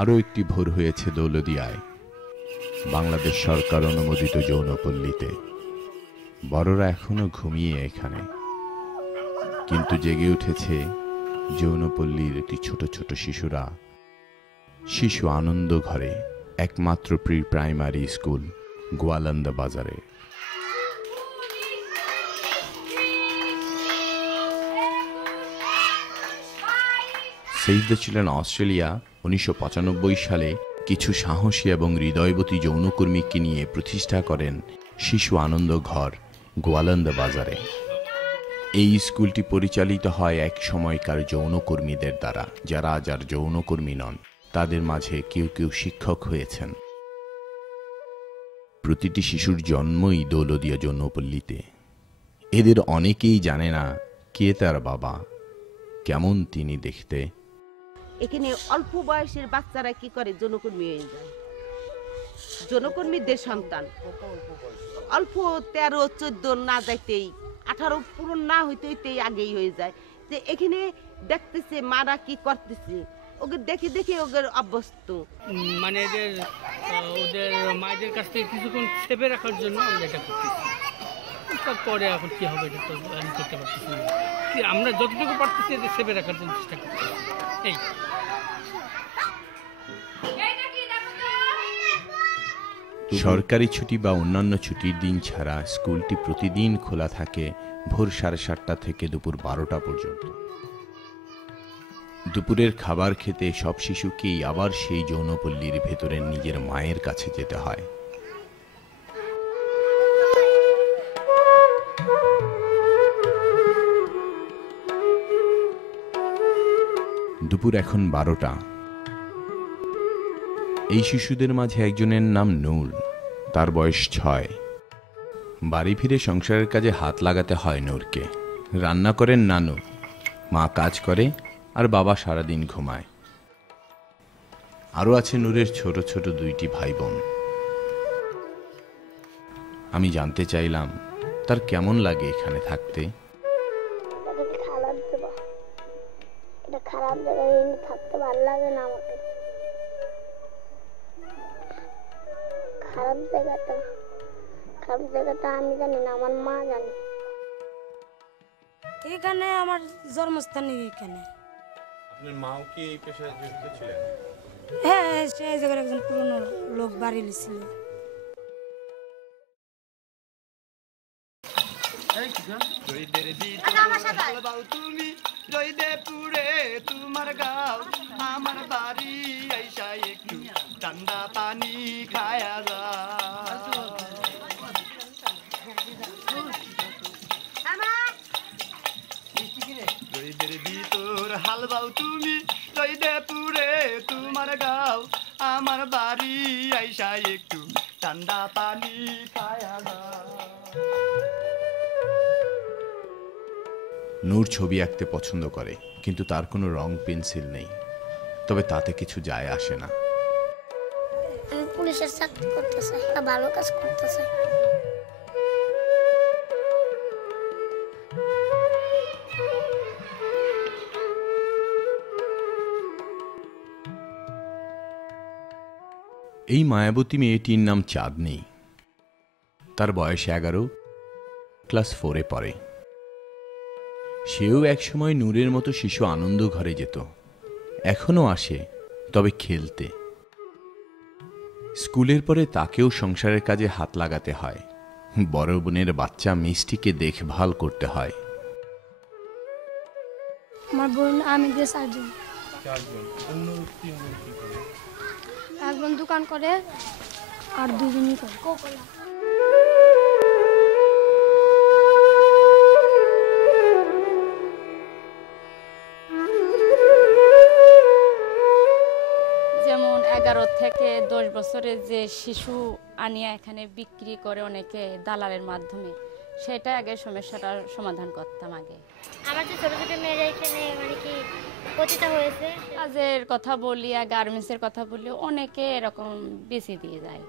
আরও একটি ভোর হয়েছে দৌলদিয়ায়, বাংলাদেশ সরকার অনুমোদিত যৌনপল্লীতে। বড়রা এখনো ঘুমিয়ে এখানে, কিন্তু জেগে উঠেছে যৌনপল্লীর একটি ছোট ছোট শিশুরা। শিশু আনন্দ ঘরে, একমাত্র প্রি প্রাইমারি স্কুল গোয়ালন্দা বাজারে। সেভ দ্য চিলড্রেন অস্ট্রেলিয়া 1995 সালে কিছু সাহসী এবং হৃদয়বতী যৌনকর্মীকে নিয়ে প্রতিষ্ঠা করেন শিশু আনন্দ ঘর গোয়ালন্দা বাজারে। এই স্কুলটি পরিচালিত হয় এক সময়কার যৌনকর্মীদের দ্বারা, যারা আজ আর যৌনকর্মী নন। তাদের মাঝে কেউ কেউ শিক্ষক হয়েছেন। প্রতিটি শিশুর জন্মই দৌলদিয়া যৌনপল্লীতে। এদের অনেকেই জানে না কে তার বাবা, কেমন তিনি দেখতে। এখানে অল্প বয়সের বাচ্চারা কি করে যৌনকর্মী হয়ে যায়। যৌনকর্মীদের সন্তান অল্প 13-14 না যাইতেই 18 পূরণ না হইতে হইতেই আগেই হয়ে যায়। যে এখানে দেখতেছে মারা কি করতেছে, ওকে দেখে দেখে ওদের অভ্যস্ত। মানে ওদের মায়েদের কাছ থেকে কিছুক্ষণ সেভে রাখার জন্য আমরা এটা করতেছি। তারপরে এখন কি হবে এটা তো আমি করতে পারতেছি না। আমরা যতটুকু পারতেছি এদের সেভে রাখার জন্য চেষ্টা করতেছি। এই সরকারি ছুটি বা অন্যান্য ছুটির দিন ছাড়া স্কুলটি প্রতিদিন খোলা থাকে ভোর 7:30 থেকে দুপুর 12টা পর্যন্ত। দুপুরের খাবার খেতে সব শিশুকেই আবার সেই যৌনপল্লীর ভেতরে নিজের মায়ের কাছে যেতে হয়। দুপুর এখন 12টা। এই শিশুদের মাঝে একজনের নাম নূর, তার বয়স 6। বাড়ি ফিরে সংসারের কাজে হাত লাগাতে হয় নূরকে। রান্না করেন নানু, মা কাজ করে, আর বাবা সারাদিন ঘুমায়। আরও আছে নূরের ছোট ছোট 2টি ভাই বোন। আমি জানতে চাইলাম তার কেমন লাগে এখানে থাকতে। খারাপ জায়গায় থাকতে ভালো লাগে না আমাকে। খারাপ জায়গাটা আমি জানি না, আমার মা জানে। এখানে আমার জন্মস্থান এখানে। আপনার মাও কি এই পেশায় জড়িত ছিলেন? হ্যাঁ, সেই জায়গার একজন পুরনো লোক বাড়ি ছিল। তুমি জয়দেবপুরে তোমার গাঁও, আমার বাড়ি আইসা একটু ঠান্ডা পানি খায়া যা। জয়দের ভিতর হালবাও তুমি জয়দেবপুরে তোমার গাঁও, আমার বাড়ি আইসা একটু ঠান্ডা পানি খায়া যা। নূর ছবি আঁকতে পছন্দ করে, কিন্তু তার কোনো রং পেন্সিল নেই। তবে তাতে কিছু যায় আসে না। আমি পুলিশের চাকরি করতে চাই, ভালো কাজ করতে চাই। এই মায়াবতী মেয়েটির নাম চাঁদনী। তার বয়স 11, ক্লাস 4-এ পড়ে। সেও একসময় নূরের মতো শিশু আনন্দ ঘরে যেত। এখনো আসে, তবে খেলতে। স্কুলের পরে তাকেও সংসারের কাজে হাত লাগাতে হয়। বড় বোনের বাচ্চা মিষ্টিকে দেখভাল করতে হয়। আমার বোন আমি দিয়ে 4 জন। একজন দোকান করে আর 2 জনই করে কোকোলা। যেমন 11 থেকে 10 বছরের যে শিশু আনিয়া এখানে বিক্রি করে অনেকে দালালের মাধ্যমে, সেটা আগে সমস্যাটার সমাধান করতাম। আগে আমার যে ছোট ছোট মেয়েরা এখানে মানে কি পতিতা হয়েছে, কাজের কথা বলি আর গার্মেন্টসের কথা বলি, অনেকে এরকম বেশি দিয়ে যায়।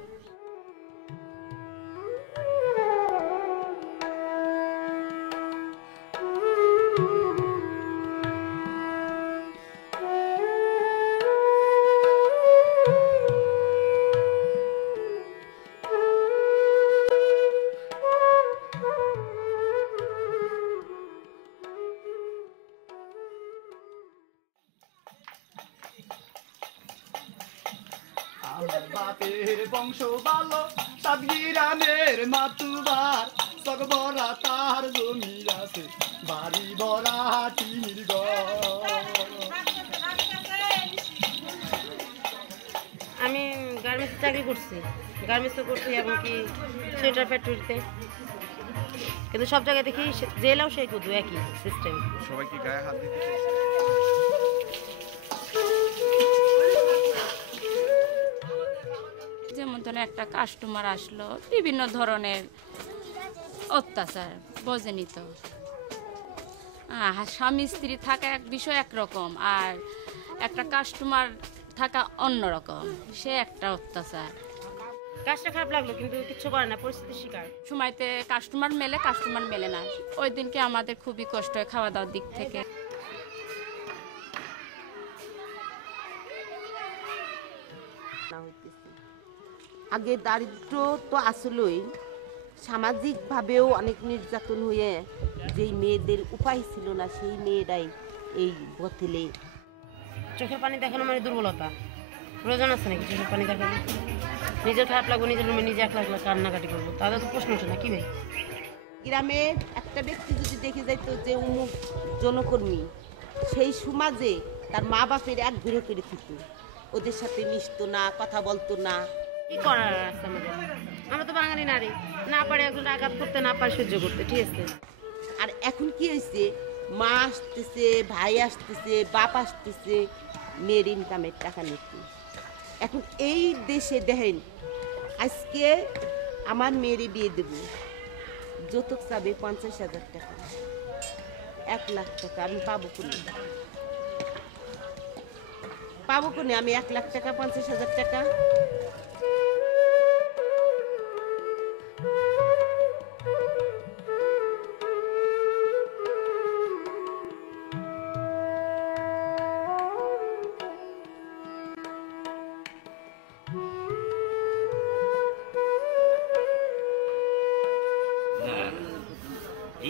আমার বাপের বংশ ভালো সাতগিরামের মাতুবার চক ভরা তার জমি আছে বাড়ি ভরা টিনির ঘর। আমি গার্মেন্টসে চাকরি করছি, গার্মেন্টসে করছি এবং কি সোয়েটার ফ্যাক্টরিতে, কিন্তু সব জায়গায় দেখি জেলাও সেই কুদু একই সিস্টেম। সবাই কি গায়ে হাত দিতে চাইছে? যেমন ধরেন একটা কাস্টমার আসলো, বিভিন্ন ধরনের অত্যাচার বোঝেনি তো। স্বামী স্ত্রী থাকা এক বিষয় একরকম, আর একটা কাস্টমার থাকা অন্যরকম, সে একটা অত্যাচার। কাজটা খারাপ লাগলো কিন্তু কিছু করে না, পরিস্থিতির শিকার। সময়তে কাস্টমার মেলে না, ওই দিনকে আমাদের খুবই কষ্ট হয় খাওয়া দাওয়ার দিক থেকে। আগে দারিদ্র তো আসলেই, সামাজিকভাবেও অনেক নির্যাতন হয়ে যেই মেয়েদের উপায় ছিল না সেই মেয়েরাই এই বতেলে। চোখের পানি দেখানো মানে দুর্বলতা, প্রয়োজন আছে নাকি চোখের পানি দেখানো? নিজের খারাপ লাগবে, নিজের রুমে নিজে একলা একলা কান্নাকাটি করবো, তাহলে তো প্রশ্ন ওঠে না কি ভাই? গ্রামে একটা ব্যক্তি যদি দেখে যাইতো যে অমুক জনকর্মী, সেই সমাজে তার মা বাপের এক ঘুরে ফিরে থাকত, ওদের সাথে মিশতো না, কথা বলতো না। কি করার আছে আমাদের? আমরা তো বাঙালি নারী, না পারে একজন আঘাত করতে, না পারে সহ্য করতে, ঠিক আছে। আর এখন কি হয়েছে, মা আসতেছে, ভাই আসতেছে, বাপ আসতেছে মেয়ের ইনকামের টাকা নিতে। এখন এই দেশে দেখেন, আজকে আমার মেয়েরে বিয়ে দেব, যৌতুক চাবে 50,000 টাকা, 1 লাখ টাকা আমি পাবো কোনে? আমি 1 লাখ টাকা, 50,000 টাকা?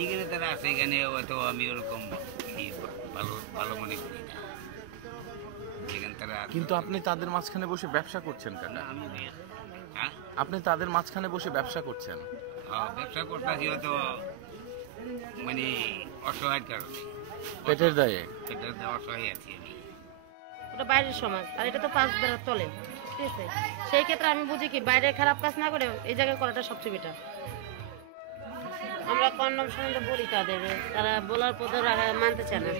এইখানে তারা আছে, এখানে হয়তো আমি ওরকম ভালো মনে করি না। যেখানে তারা কিন্তু আপনি তাদের মাঝখানে বসে ব্যবসা করছেন কাকা। হ্যাঁ, আপনি তাদের মাঝখানে বসে ব্যবসা করছেন। ব্যবসা করতেছি হয়তো মানে অসহায়ের কারণে, পেটের দায়ে অসহায় আছি আমি। ওটা বাইরের সমাজ, আর এটা তো 5 বেড়ার তলে, ঠিক আছে। সেই ক্ষেত্রে আমি বুঝি কি বাইরে খারাপ কাজ না করে এই জায়গায় করাটা সবচেয়ে বেটার। আমরা কন্ডম সম্বন্ধে বলি তাদের, তারা বলার পর মানতে চায় না,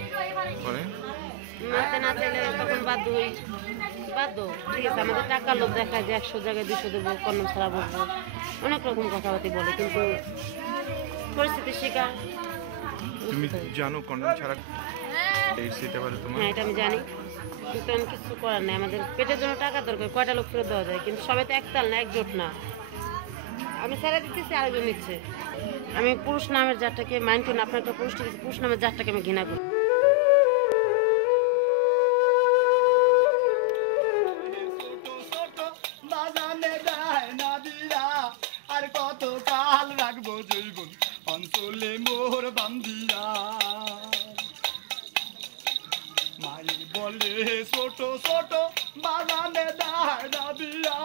মানতে না চাইলে তখন বাধ্য, ঠিক আছে। আমাদের টাকা লোভ দেখায় যে 100 জায়গায় 200 দেবো, কন্ডম ছাড়া বলবো, অনেক রকম কথাবার্তা বলে, কিন্তু পরিস্থিতির শিকার। তুমি জানো কন্ডম ছাড়া এইডস হতে পারে তোমার? হ্যাঁ, এটা আমি জানি, কিন্তু আমি কিছু করার নেই। আমাদের পেটের জন্য টাকা দরকার, কয়টা লোক ফেরত দেওয়া যায়, কিন্তু সবাই তো একতাল না, একজোট না। আমি ছেড়ে দিতেছি, আরেকজন নিচ্ছে। আমি পুরুষ নামের জাতটাকে মাইন্ড করি না, আপনার একটা পুরুষ নামের জাতটাকে আমি ঘৃণা করি। আর কত কাল রাখবো জৈবন অঞ্চলে মোর বান্দিয়া, মায়ের বলে ছোট ছোট বাগানে দায় দাবিয়া,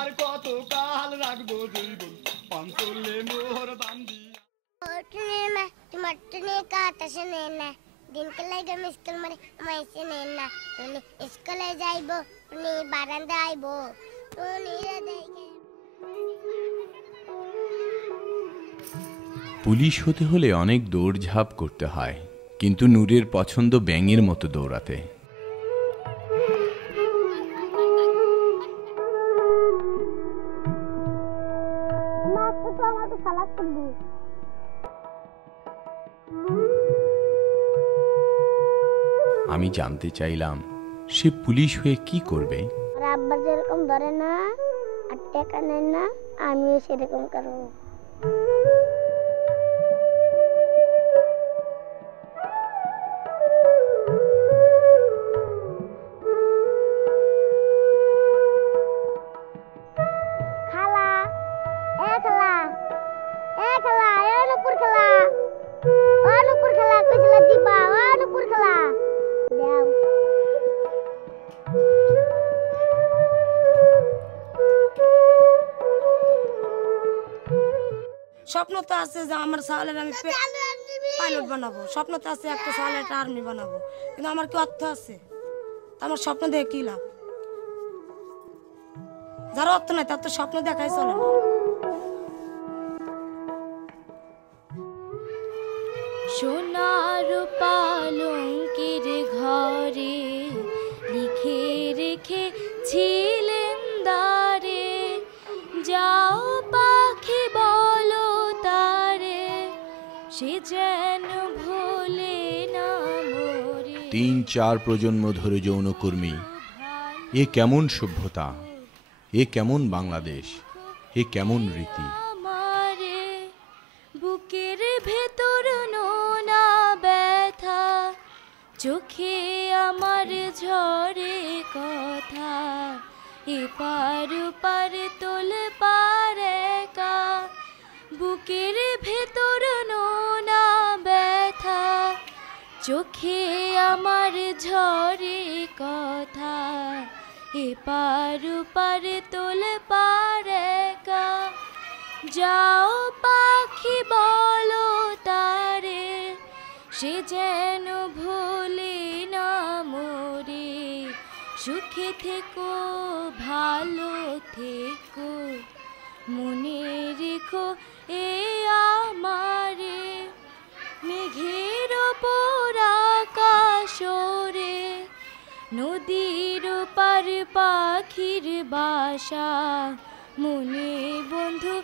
আর কত কাল রাখবো জৈবন অঞ্চলে মোর বান্দিয়া। দিনকে লাগে আমি স্কুল মানে মাইছে নেন না, তুমি স্কুলে যাইব, তুমি বারান্দা আইব, পুলিশ হতে হলে অনেক দৌড়ঝাঁপ করতে হয়, কিন্তু নূরের পছন্দ ব্যাঙের মতো দৌড়াতে। আমি জানতে চাইলাম সে পুলিশ হয়ে কি করবে। আব্বা যেরকম ধরে না আর টাকা নেন না, আমিও সেরকম করবো। স্বপ্ন তো আছে যে আমার সালের আমি পাইলট বানাবো, স্বপ্ন তো আছে একটা সালের একটা আর্মি বানাবো, কিন্তু আমার কি অর্থ আছে? তো আমার স্বপ্ন দেখে কি লাভ? যারা অর্থ নাই তার তো স্বপ্ন দেখাই চলে না। সোনার পালঙ্কের ঘরে লিখে রেখেছিলেন দ্বারে, যাও পাখি বলো তারে, সে যেন ভোলে না মোরে। 3-4 প্রজন্ম ধরে যৌনকর্মী, এ কেমন সভ্যতা, এ কেমন বাংলাদেশ, এ কেমন রীতি। আমারে বুকের ভেতর নোনা ব্যথা, চোখে আমার ঝরে কথা, এপার ওপার তোল পার একা। বুকের ভেতর নোনা ব্যথা, চোখে আমার ঝরে কথা, এপার ওপার তোল পার একা। যাও পাখি বলো তারে, সে যেন ভোলে না মোরে। সুখে থেকো ভালো থেকো, মনে রেখো এ আমারে। মেঘের ওপর আকাশ ওরে, নদীর পার পাখির বাসা, মনে বন্ধু